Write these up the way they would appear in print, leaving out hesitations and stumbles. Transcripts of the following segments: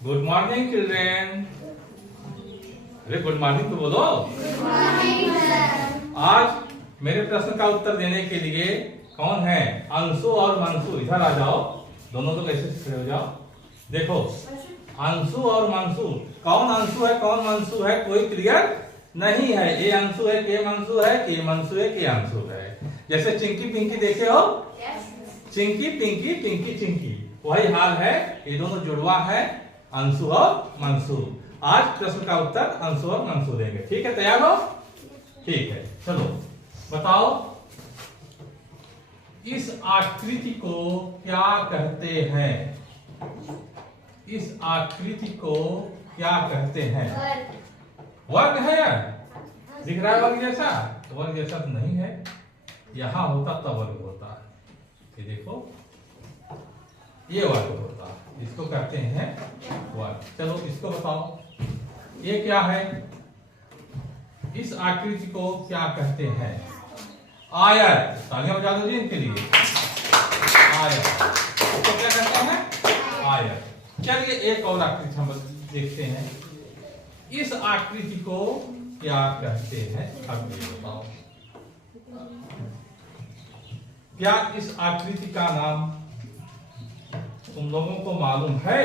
Good morning children. अरे good morning तो बोलो। Good morning sir. आज मेरे प्रश्न का उत्तर देने के लिए कौन है? अंशु और मंशु, इधर आ जाओ। दोनों लोग ऐसे खड़े हो जाओ। देखो अंशु और मंशु, कौन अंशु है कौन मंशु है कोई क्लियर नहीं है। ये अंशु है के मंशु है, के मंशु है के अंशु है। जैसे चिंकी पिंकी देखे हो, चिंकी पिंकी पिंकी चिंकी, वही हाल है। ये दोनों जुड़वा है, अंशु और मंशु। आज प्रश्न का उत्तर अंशु और मंशु देंगे। ठीक है, तैयार हो? ठीक है, चलो बताओ इस आकृति को क्या कहते हैं? इस आकृति को क्या कहते हैं? वर्ग है यार, दिख रहा है वर्ग जैसा? वर्ग जैसा तो नहीं है, यहां होता तब वर्ग होता है। ये देखो, ये वर्ग होता है, इसको कहते हैं वर्ग। चलो इसको बताओ, ये क्या है? इस आकृति को क्या कहते हैं? आयत। तालियां बजा दो जी इनके लिए। आयत, इसको क्या कहते हैं? आयत। चलिए एक और आकृति हम देखते हैं। इस आकृति को क्या कहते हैं? अब ये बताओ, क्या इस आकृति का नाम तुम लोगों को मालूम है?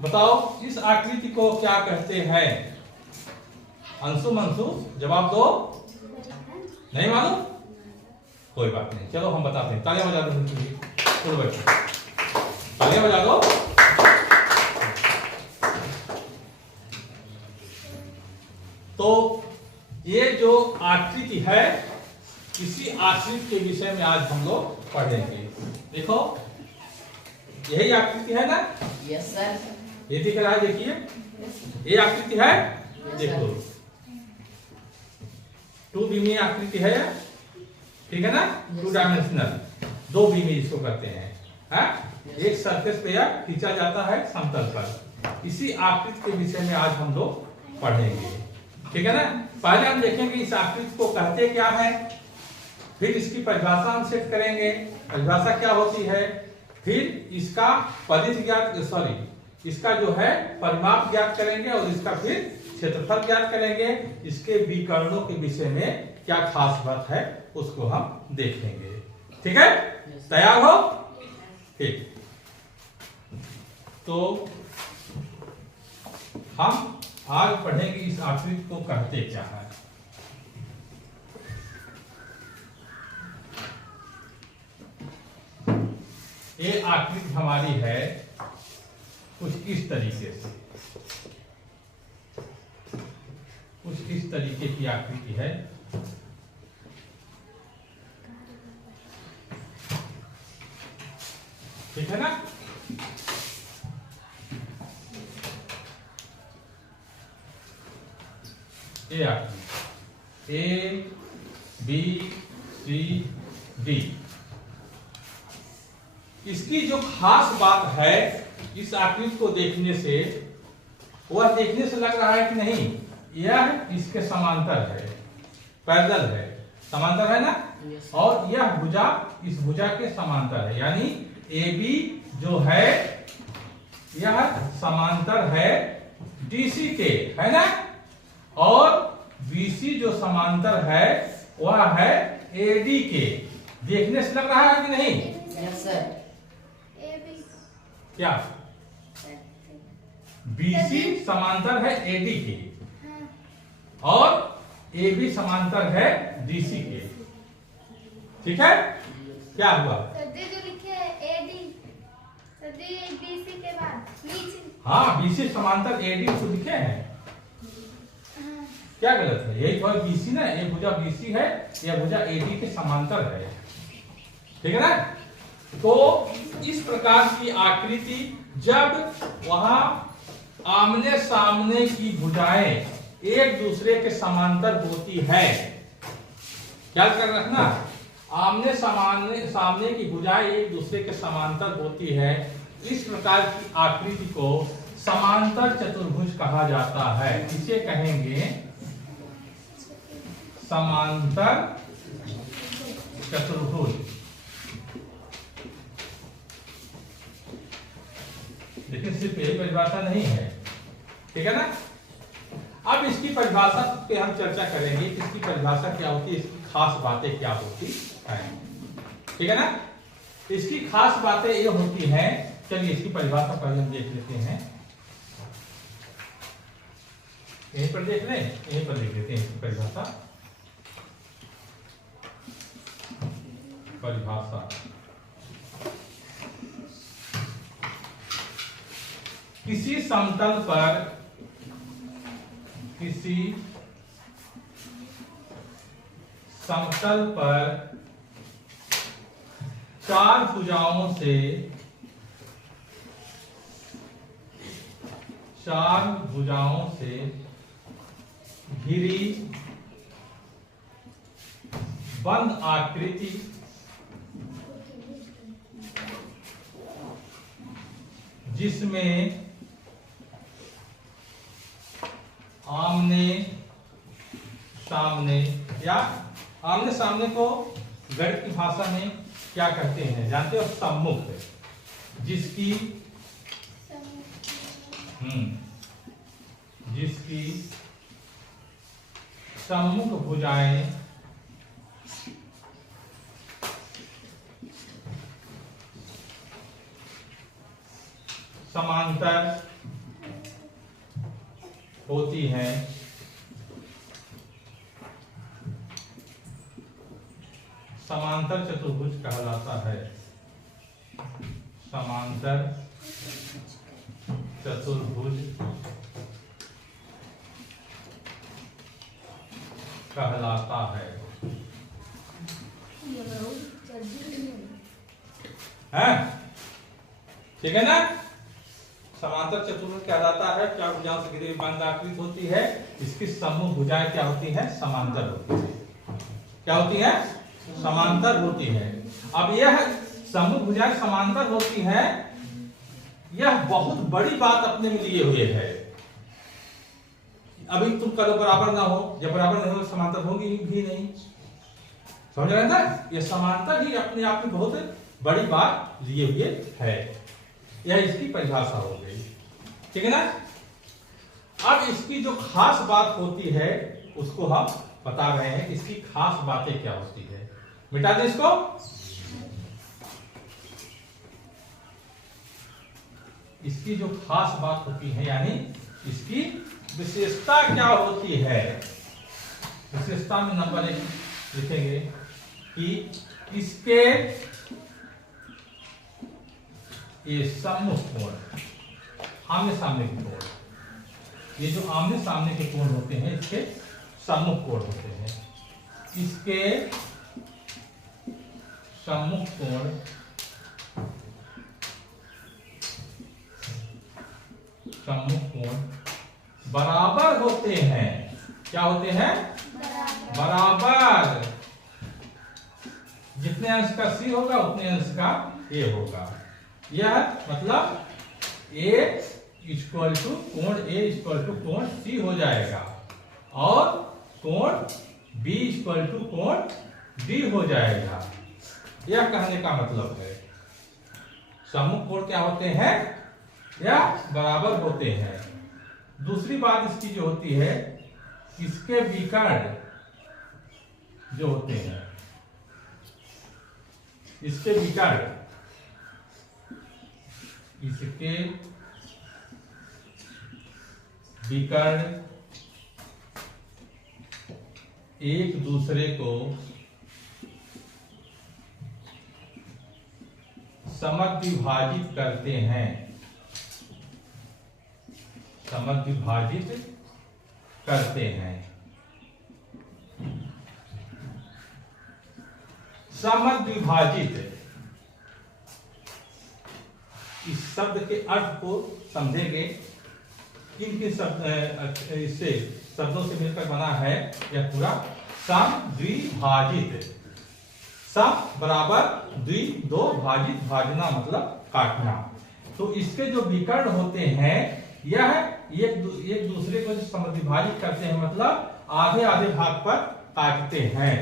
बताओ इस आकृति को क्या कहते हैं? अंशु मंशु जवाब दो। नहीं मालूम? कोई बात नहीं, चलो हम बताते हैं। तालियां बजा दो, चलो बैठो, तालियां बजा दो। तो ये जो आकृति है, इसी आकृति के विषय में आज हम लोग पढ़ेंगे। देखो यही आकृति है ना? Yes sir. ये दिख रहा है, देखिए ये आकृति है। देखो 2 बीमी आकृति है, ठीक है ना? 2 डायमेंशनल, 2 बीमी इसको कहते हैं। एक सरफेस पे यह खींचा जाता है समतल पर। इसी आकृति के विषय में आज हम लोग पढ़ेंगे, ठीक है ना? पहले हम देखेंगे इस आकृति को कहते क्या है, फिर इसकी परिभाषा हम सेट करेंगे, परिभाषा क्या होती है, फिर इसका परिधि ज्ञात, इसका जो है परिमाप ज्ञात करेंगे, और इसका फिर क्षेत्रफल ज्ञात करेंगे। इसके विकर्णों के विषय में क्या खास बात है उसको हम देखेंगे। ठीक है, तैयार हो? ठीक, तो हम आज पढ़ेंगे इस आकृति को कहते क्या है। ये आकृति हमारी है कुछ इस तरीके से, कुछ इस तरीके की आकृति है। ठीक है ना? ये आकृति ए बी सी डी। इसकी जो खास बात है इस आकृति को देखने से, वह देखने से लग रहा है कि नहीं यह इसके समांतर है, पैरेलल है, समांतर है ना? और यह भुजा इस भुजा के समांतर है, यानी AB जो है यह समांतर है DC के, है ना? और BC जो समांतर है वह है AD के। देखने से लग रहा है कि नहीं? Yes sir. क्या BC समांतर है AD के और AB समांतर है DC के। ठीक है, क्या हुआ? जो लिखे है AD, BC के बाद नीचे। हाँ, BC समांतर AD को लिखे हैं। क्या गलत है? यही तो है BC ना, ये भुजा BC है, यह भुजा AD के समांतर है। ठीक है ना? तो इस प्रकार की आकृति जब वहां आमने सामने की भुजाएं एक दूसरे के समांतर होती है, क्या कर रखना, आमने सामने की भुजाएं एक दूसरे के समांतर होती है, इस प्रकार की आकृति को समांतर चतुर्भुज कहा जाता है। इसे कहेंगे समांतर चतुर्भुज। लेकिन सिर्फ यही परिभाषा नहीं है, ठीक है ना। अब इसकी परिभाषा पे हम चर्चा करेंगे, इसकी परिभाषा क्या होती है, इसकी खास बातें क्या होती है, ठीक है ना। इसकी खास बातें ये होती हैं, चलिए इसकी परिभाषा पहले हम देख लेते हैं। यहीं पर देख लें, यहीं पर देख लेते हैं इसकी परिभाषा। परिभाषा किसी समतल पर, किसी समतल पर चार भुजाओं से, चार भुजाओं से घिरी बंद आकृति जिसमें आमने सामने, या आमने सामने को गणित की भाषा में क्या कहते हैं जानते हो, सम्मुख, जिसकी जिसकी सम्मुख भुजाएं समांतर होती हैं, समांतर चतुर्भुज कहलाता है, समांतर चतुर्भुज कहलाता है, ठीक है ना। समांतर चतुर्भुज कहलाता है, चार भुजाओं से घिरी हुई बंद आकृति होती है, इसकी सम्मुख भुजाएं क्या होती हैं, समांतर होती है। क्या होती है, समांतर होती है। अब यह सम्मुख भुजाएं समांतर होती है, यह बहुत बड़ी बात अपने में लिए हुए है। अभी तुम करो बराबर ना हो, जब बराबर नहीं हो समांतर होगी भी नहीं, समझ रहे ना। यह समांतर ही अपने आप में बहुत बड़ी बात लिए हुए है, यह इसकी परिभाषा हो गई, ठीक है ना। अब इसकी जो खास बात होती है उसको हम बता रहे हैं, इसकी खास बातें क्या होती है। मिटा दे इसको। इसकी जो खास बात होती है, यानी इसकी विशेषता क्या होती है, विशेषता में नंबर 1 लिखेंगे कि इसके ये सम्मुख कोण, आमने सामने के कोण, ये जो आमने सामने के कोण होते हैं इसके सम्मुख कोण होते हैं। इसके सम्मुख कोण बराबर होते हैं। क्या होते हैं, बराबर। जितने अंश का सी होगा उतने अंश का ए होगा। यह मतलब ए इक्वल टू कोण ए इक्वल टू कोण सी हो जाएगा, और कोण बी इक्वल टू कोण डी हो जाएगा। यह कहने का मतलब है सम्मुख कोण क्या होते हैं, या बराबर होते हैं। दूसरी बात इसकी जो होती है, इसके विकर्ण जो होते हैं, इसके विकर्ण, इसके विकर्ण एक दूसरे को समद्विभाजित करते हैं, समद्विभाजित करते हैं। समद्विभाजित, इस शब्द के अर्थ को समझेंगे, किन किन शब्द इससे शब्दों से मिलकर बना है यह पूरा। समद्विभाजित, सम बराबर द्वि दो, भाजित भाजना मतलब काटना। तो इसके जो विकर्ण होते हैं यह एक दूसरे को समद्विभाजित करते हैं, मतलब आधे आधे भाग पर काटते हैं।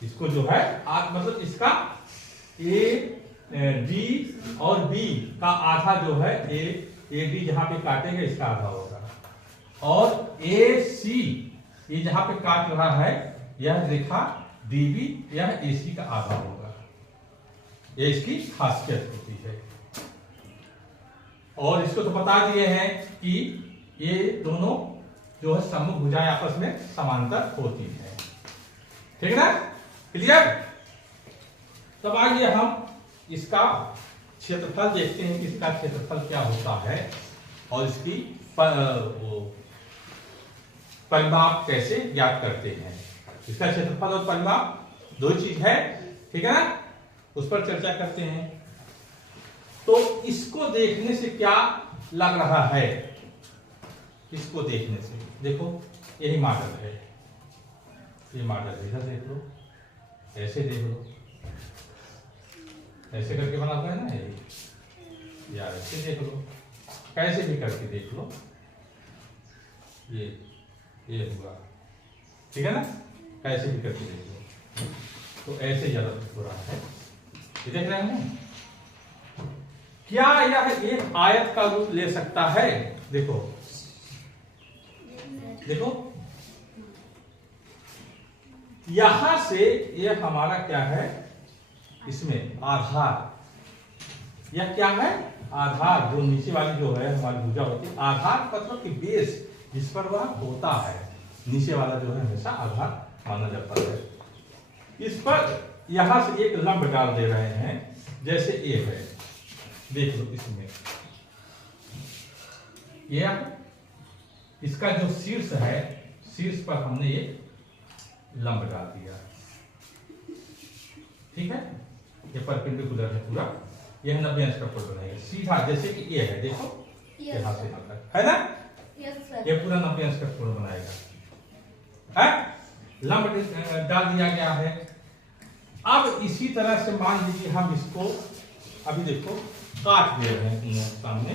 इसको जो है मतलब इसका ए डी और बी का आधा जो है ए डी जहां पे काटेगा इसका आधा होगा, और ए सी ये जहां पे काट रहा है यह रेखा डी बी यह ए सी का आधा होगा। ये इसकी खासियत होती है। और इसको तो बता दिए हैं कि ये दोनों जो है सम्मुख भुजाएं आपस में समांतर होती है। ठीक है ना, क्लियर? तब आइए हम इसका क्षेत्रफल देखते हैं कि इसका क्षेत्रफल क्या होता है और इसकी परिमाप कैसे ज्ञात करते हैं। इसका क्षेत्रफल और परिमाप दो चीज है, ठीक है ना, उस पर चर्चा करते हैं। तो इसको देखने से क्या लग रहा है, इसको देखने से देखो यही मॉडल है, ये मॉडल है, इधर देख लो, ऐसे देख लो, ऐसे करके बना हुआ है ना ये, यार ऐसे देख लो, कैसे भी करके देख लो, ये हुआ, ठीक है ना, कैसे भी करके देख लो। तो ऐसे ज्यादा हो रहा है, ये देख रहे हैं। क्या यह एक आयत का रूप ले सकता है? देखो देखो, यहां से यह हमारा क्या है, इसमें आधार, यह क्या है, आधार, जो नीचे वाली जो है हमारी भुजा होती है, आधार मतलब कि बेस जिस पर वह होता है, नीचे वाला जो है हमेशा आधार माना जाता है। इस पर यहां से एक लंब डाल दे रहे हैं, जैसे ए है, देख लो इसमें यह इसका जो शीर्ष है, शीर्ष पर हमने एक लंब डाल दिया, ठीक है, ये परपेंडिकुलर है पूरा, यह 90 अंश का कोण बनाएगा सीधा, जैसे कि ये है, देखो यहां से यहां तक है ना, ये पूरा 90 अंश का कोण बनाएगा, है, लंब डाल दिया गया है। अब इसी तरह से मान लीजिए हम इसको अभी देखो काट दे रहे हैं सामने,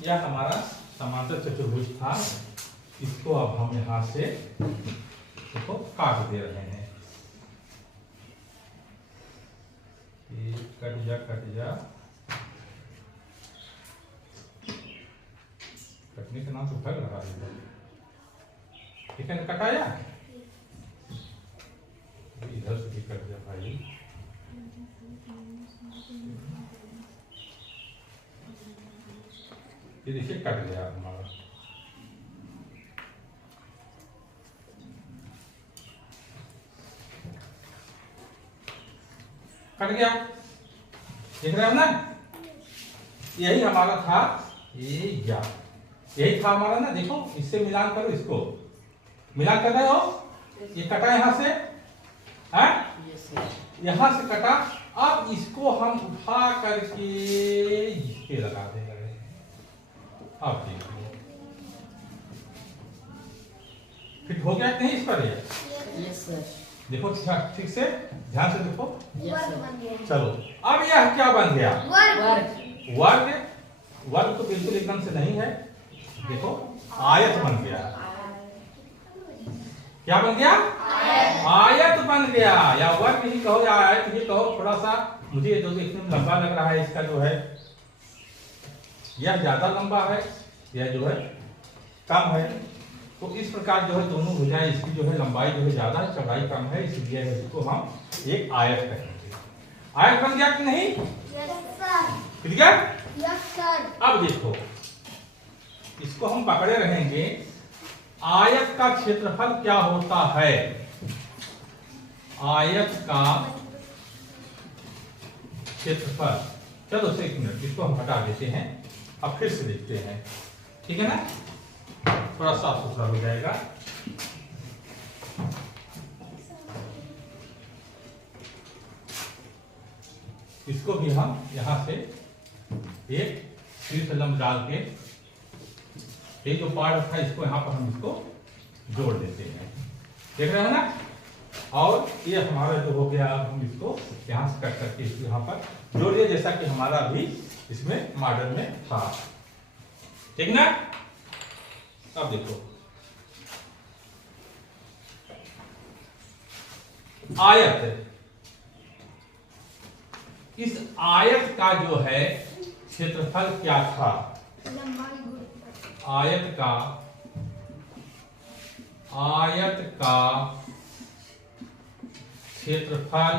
यह हमारा समांतर चतुर्भुज था, इसको अब हम यहां से देखो काट दे रहे हैं, कट जा कटने का नाम तो भग रहा है, ठीक है ना, कटाया इधर से भी कट जा भाई, ये देखिए कट गया हमारा, कट गया, देख रहे हो ना, यही हमारा था, यही था हमारा ना, देखो इससे मिलान करो, इसको मिलान कर रहे हो, ये कटा यहां से, है यहां से कटा, अब इसको हम उठा करके इसके लगा देंगे, अब देखो फिट हो गया कि नहीं इस पर, यस सर, देखो ठीक से ध्यान से देखो, यस सर। चलो अब यह क्या बन गया, वर्ग, वर्ग, वर्ग तो बिल्कुल एकदम से नहीं है, देखो आयत बन गया, क्या बन गया, आयत बन गया, या वर्ग ही कहो या आयत ही कहो, थोड़ा सा मुझे जो देखने में लंबा लग रहा है, इसका जो है यह ज्यादा लंबा है, यह जो है कम है, तो इस प्रकार जो है दोनों भुजाएं, इसकी जो है लंबाई जो है ज्यादा है, चौड़ाई कम है, इसलिए इसको हम एक आयत कहेंगे। आयत बन गया कि नहीं, क्लियर? अब देखो इसको हम पकड़े रहेंगे, आयत का क्षेत्रफल क्या होता है, आयत का क्षेत्रफल, चलो एक मिनट इसको हम हटा देते हैं, अब फिर से देखते हैं, ठीक है ना, थोड़ा साफ सुथरा हो जाएगा। इसको भी हम यहां से एक शीर्ष लंब डाल के, ये जो पार्ट था इसको यहां पर हम इसको जोड़ देते हैं, देख रहे हो ना, और ये हमारा जो हो गया, अब हम इसको यहां से कट करके इसको यहां पर जोड़ दिए, जैसा कि हमारा भी इसमें मॉडल में था, ठीक ना। अब देखो आयत इस आयत का जो है क्षेत्रफल क्या था? लंबाई गुणे आयत का क्षेत्रफल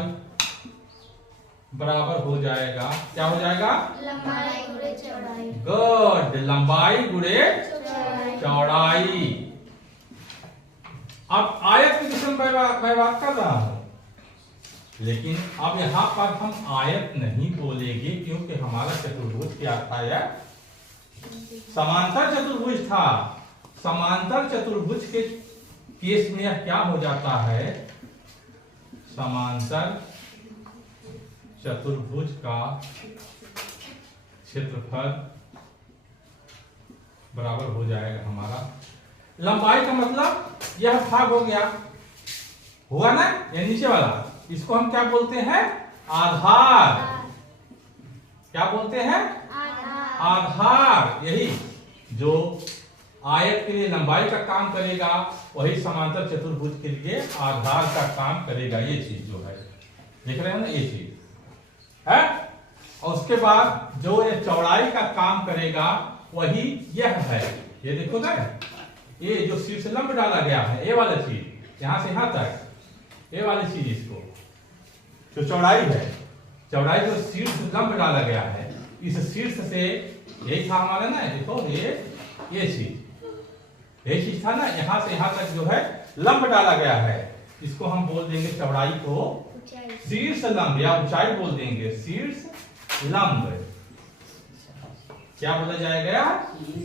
बराबर हो जाएगा, क्या हो जाएगा? लंबाई गुणे चौड़ाई। गुड, लंबाई गुणे चौड़ाई। अब आयत की जिसमें मैं बात कर रहा हूं, लेकिन अब यहां पर हम आयत नहीं बोलेंगे क्योंकि हमारा चतुर्भुज क्या था? यार समांतर चतुर्भुज था। समांतर चतुर्भुज के केस में यह क्या हो जाता है? समांतर चतुर्भुज का क्षेत्रफल बराबर हो जाएगा हमारा लंबाई का मतलब यह भाग हो गया, हुआ ना? ये नीचे वाला, इसको हम क्या बोलते हैं? आधार। क्या बोलते हैं? आधार। यही जो आयत के लिए लंबाई का काम करेगा वही समांतर चतुर्भुज के लिए आधार का काम करेगा। ये चीज जो है देख रहे हो ना, ये चीज है। और उसके बाद जो ये चौड़ाई का काम करेगा वही यह है। ये देखो ना, ये जो शीर्ष लंब डाला गया है, ये वाला चीज यहां से यहां तक, ये वाली चीज, इसको जो चौड़ाई है, चौड़ाई जो शीर्ष लंब डाला गया है, इस शीर्ष से यही था हमारा ना, देखो ये चीज, यही चीज था ना, यहां से यहां तक जो है लंब डाला गया है। इसको हम बोल देंगे चौड़ाई को शीर्ष लंब, या ऊंचाई बोल देंगे शीर्ष लंब। क्या बोला जाएगा?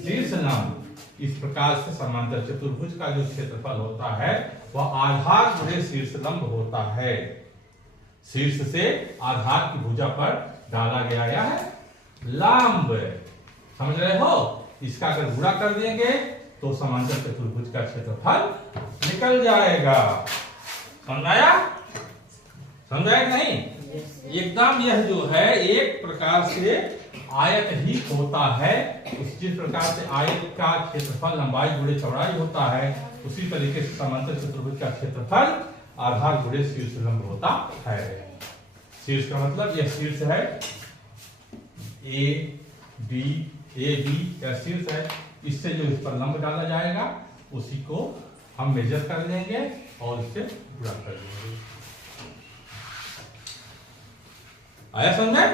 शीर्ष लंब। इस प्रकार से समांतर चतुर्भुज का जो क्षेत्रफल होता है वह आधार गुणे शीर्ष लंब होता है। शीर्ष से आधार की भुजा पर डाला गया है लंब। समझ रहे हो? इसका अगर गुणा कर देंगे तो समांतर चतुर्भुज का क्षेत्रफल निकल जाएगा। समझाया? समझाया नहीं? एकदम यह जो है एक प्रकार से आयत ही होता है। जिस प्रकार से आयत का क्षेत्रफल लंबाई गुणे चौड़ाई होता है, उसी तरीके से समांतर चतुर्भुज का क्षेत्रफल आधार गुणे शीर्ष लंब होता है। शीर्ष का मतलब यह शीर्ष है, ए बी का शीर्ष है। इससे जो इस पर लंब डाला जाएगा उसी को हम मेजर कर लेंगे और इससे गुणा कर देंगे। आया समझे?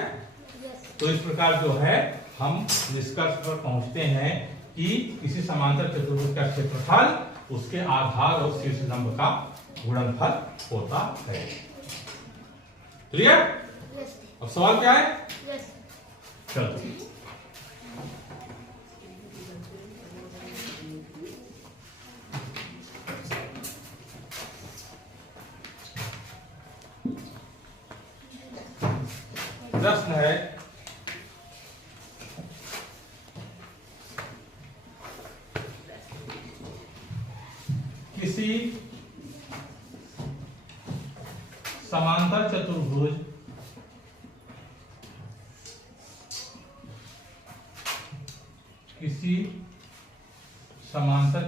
तो इस प्रकार जो है हम निष्कर्ष पर पहुंचते हैं कि किसी समांतर चतुर्भुज का क्षेत्रफल उसके आधार और शीर्ष लंब का गुणनफल होता है। क्लियर? अब सवाल क्या है? चलो प्रश्न है, किसी समांतर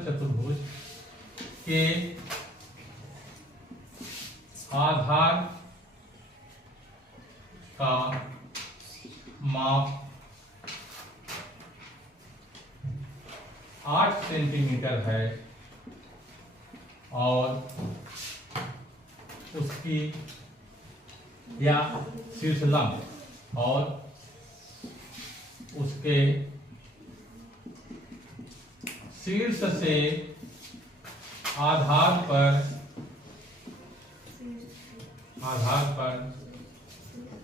चतुर्भुज के आधार का माप 8 सेंटीमीटर है और उसकी या शीर्ष लंब और उसके शीर्ष से आधार पर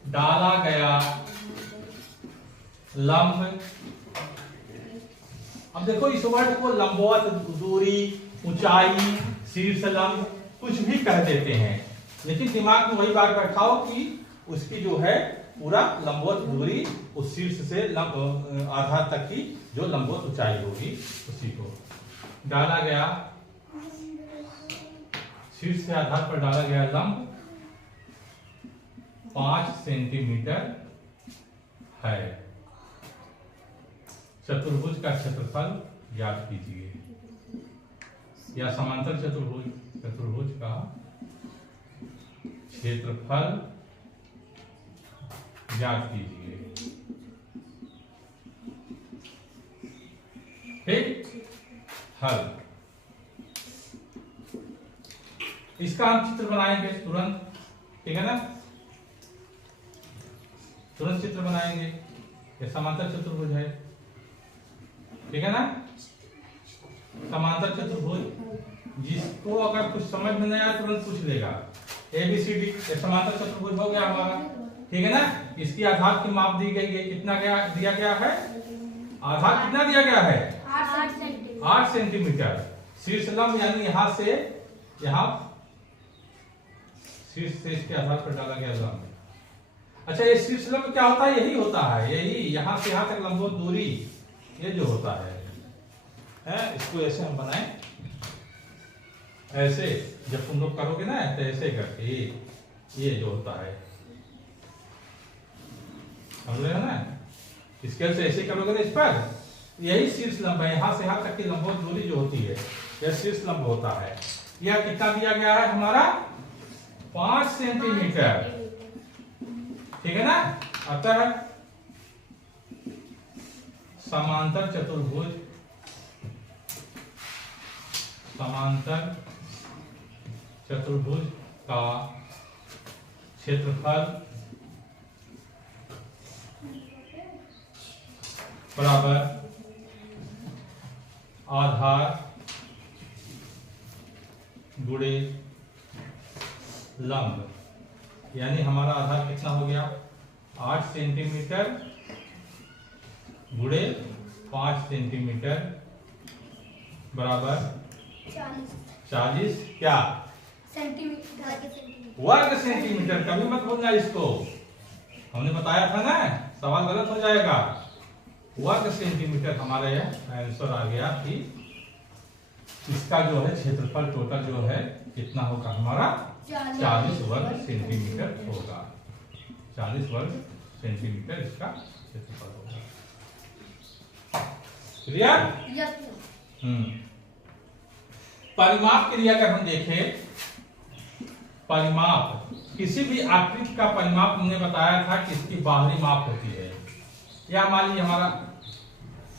डाला गया लंब। अब देखो इस वर्ड को लंबवत, दूरी, ऊंचाई, शीर्ष लंब कुछ भी कह देते हैं, लेकिन दिमाग में वही बात बैठाओ कि उसकी जो है पूरा लंबवत दूरी उस शीर्ष से आधार तक की जो लंबवत ऊंचाई होगी उसी को डाला गया, शीर्ष से आधार पर डाला गया लंब 5 सेंटीमीटर है। चतुर्भुज का क्षेत्रफल ज्ञात कीजिए, या समांतर चतुर्भुज का क्षेत्रफल ज्ञात कीजिए। ठीक, हल। इसका हम चित्र बनाएंगे तुरंत, ठीक है ना, तुरंत चित्र बनाएंगे। ये समांतर चतुर्भुज है, ठीक है ना, समांतर चतुर्भुज। जिसको अगर कुछ समझ में नहीं आया तुरंत पूछ लेगा। ABCD ये समांतर चतुर्भुज हो गया हमारा, ठीक है ना। इसकी आधार की माप दी गई है, कितना दिया गया है, आधार कितना दिया गया है, 8 सेंटीमीटर। शीर्ष लंब यानी यहां से यहां, शीर्ष से इसके आधार पर डाला गया लंब। अच्छा, ये शीर्ष लंब क्या होता है, यही होता है, यही यहां से यहां तक लंबवत दूरी ये जो होता है। इसको ऐसे हम बनाए, ऐसे जब तुम लोग करोगे ना तो ऐसे करके ये जो होता है, समझ रहे हो ना, स्केल से ऐसे करोगे ना इस पर, यही शीर्ष लंब है। यहां से यहां तक की लंबवत दूरी जो होती है यह शीर्ष लंब होता है। यह कितना दिया गया है हमारा, 5 सेंटीमीटर, ठीक है ना। अतः समांतर चतुर्भुज, समांतर चतुर्भुज का क्षेत्रफल बराबर आधार गुणे लंब, यानी हमारा आधार कितना हो गया, 8 सेंटीमीटर गुणे 5 सेंटीमीटर बराबर 40 क्या वर्ग सेंटीमीटर। कभी मत भूलना इसको, हमने बताया था ना, सवाल गलत हो जाएगा। वर्ग सेंटीमीटर हमारा यह आंसर आ गया कि इसका जो है क्षेत्रफल टोटल जो है कितना होगा हमारा, 40 वर्ग सेंटीमीटर होगा। 40 वर्ग सेंटीमीटर इसका क्षेत्रफल होगा। क्लियर? परिमाप के लिए अगर हम देखें, परिमाप, किसी भी आकृति का परिमाप हमने बताया था कि इसकी बाहरी माप होती है। या मान लीजिए हमारा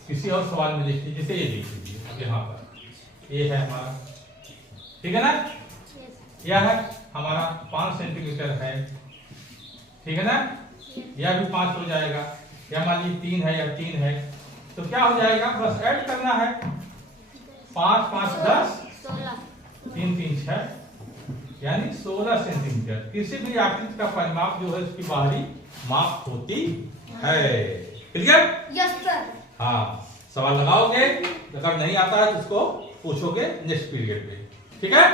किसी और सवाल में देखिए, जैसे ये देख लीजिए, यहाँ पर ये है हमारा, ठीक है ना, यह है हमारा 5 सेंटीमीटर है, ठीक है ना, यह भी 5 हो जाएगा। या मान लीजिए 3 है, या 3 है, तो क्या हो जाएगा, बस ऐड करना है, 5 5 10, 3 3 6, यानी 16 सेंटीमीटर। किसी भी आकृति का परिमाप जो है उसकी बाहरी माप होती है। क्लियर? Yes sir. हाँ, सवाल लगाओगे, अगर नहीं आता है तो उसको पूछोगे नेक्स्ट पीरियड में, ठीक है।